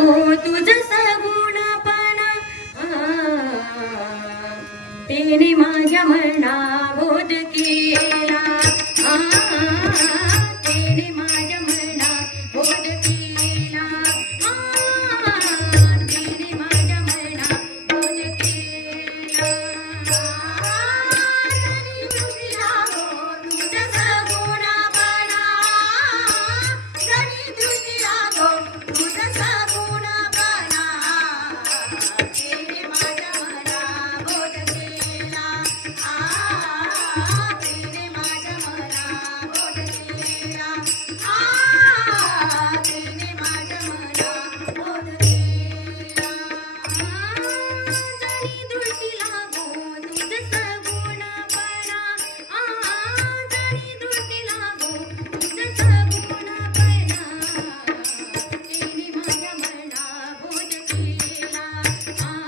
लागो तुझ सगुणपणा तेने माझ्या मना बोध केला तेने माझ्या मना बोध केला तेने माझ्या मना बोध केला तरी दृष्टी लागो तुझ सगुणपणा तरी दृष्टी लागो तुझ सगुणपणा तेने माझ्या मना बोध केला तेने माझ्या मना बोध केला तेने माझ्या मना बोध केला जरी दृष्टी लागो तुझ सगुणपणा जरी दृष्टी लागो तुझ सगुणपणा तेने माझ्या मना बोध केला तेने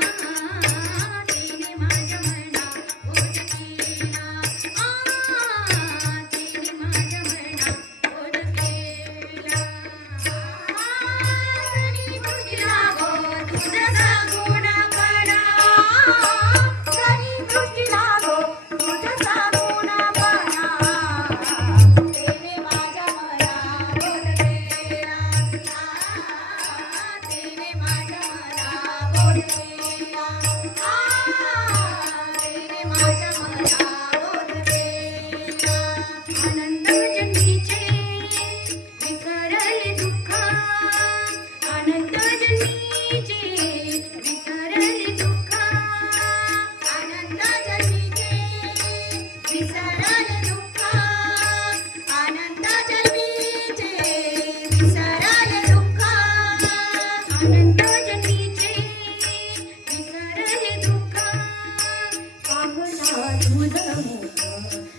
माझ्या मना बोध केला तेने माझ्या मना बोध केला जरी दृष्टी लागो तुझ सगुणपणा जरी दृष्टी लागो तुझ सगुणपणा तेने माझ्या मना बोध केला तेने माझ्या मना बोध केला तेने माझ्या मना बोध केला आनंद जन्मीचे विसरले दुःख आनंद जन्मीचे विसरले दुःख आनंद जन्मीचे विसरले दुःख आनंद जन्मीचे विसरले दुःख आनंद जन्मीचे विसरले दुःख पांघता तुझ मुख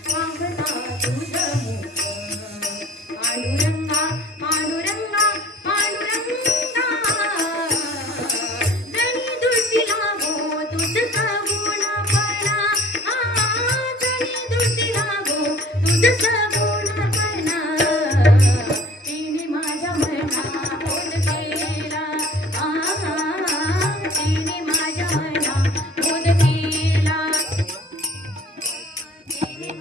पांघता तुझ मुख पांडुरंगा पांडुरंगा पांडुरंगा जरी दृष्टी लागो तुझ सगुणपणा जरी दृष्टी लागो तुझ सगुणपणा तेने माझ्या मना बोध केला तेने माझ्या मना बोध केला तेने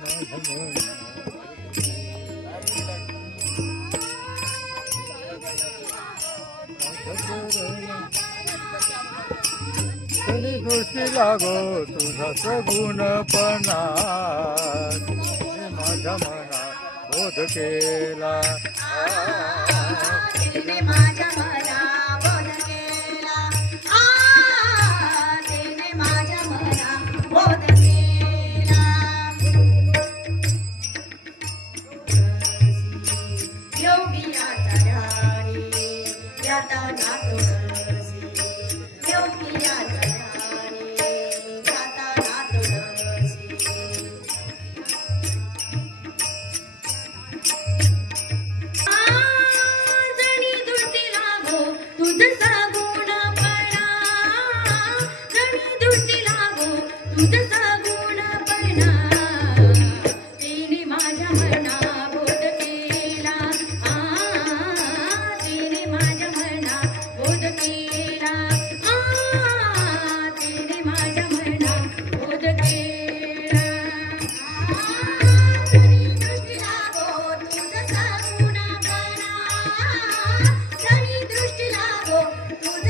तरी दृष्टी लागो तुझा सगुणपणा तेने माझ्या मना बोध केला तेने माझ्या मना बोध केला तेने माझ्या मना बोध केला योगियाचा ध्यानी याता नातो रसी योगियाचा ध्यानी याता नातो रसी जरी दृष्टी लागो तुझ सगुणपणा जरी दृष्टी लागो तुझ सगुणपणा तेने माझ्या मना बोध केला तेने माझ्या मना बोध केला तेने माझ्या मना बोध केला जरी दृष्टी लागो तुझ सगुणपणा जरी दृष्टी लागो तुझ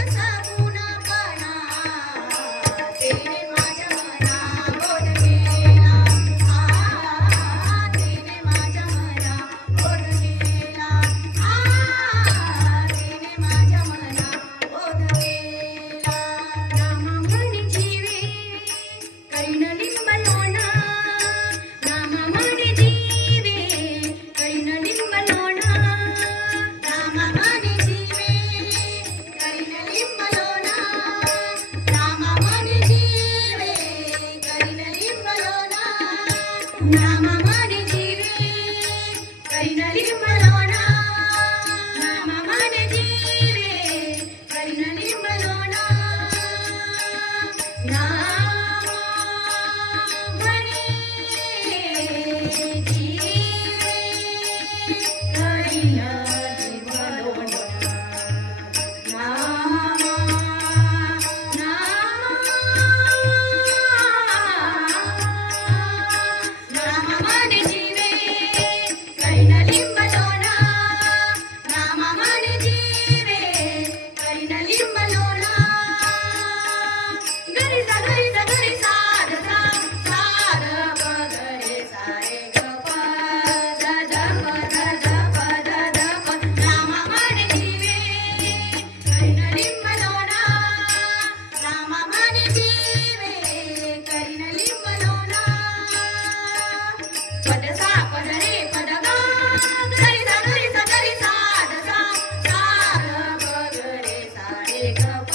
रे ग प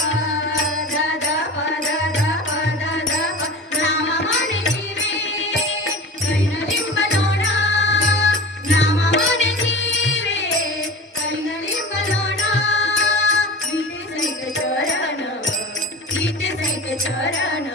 द द प द द प द द प नाम मन जीवे कैन लिंब लोणा नाम मन जीवे कैन लिंब लोणा गीते सैत चरण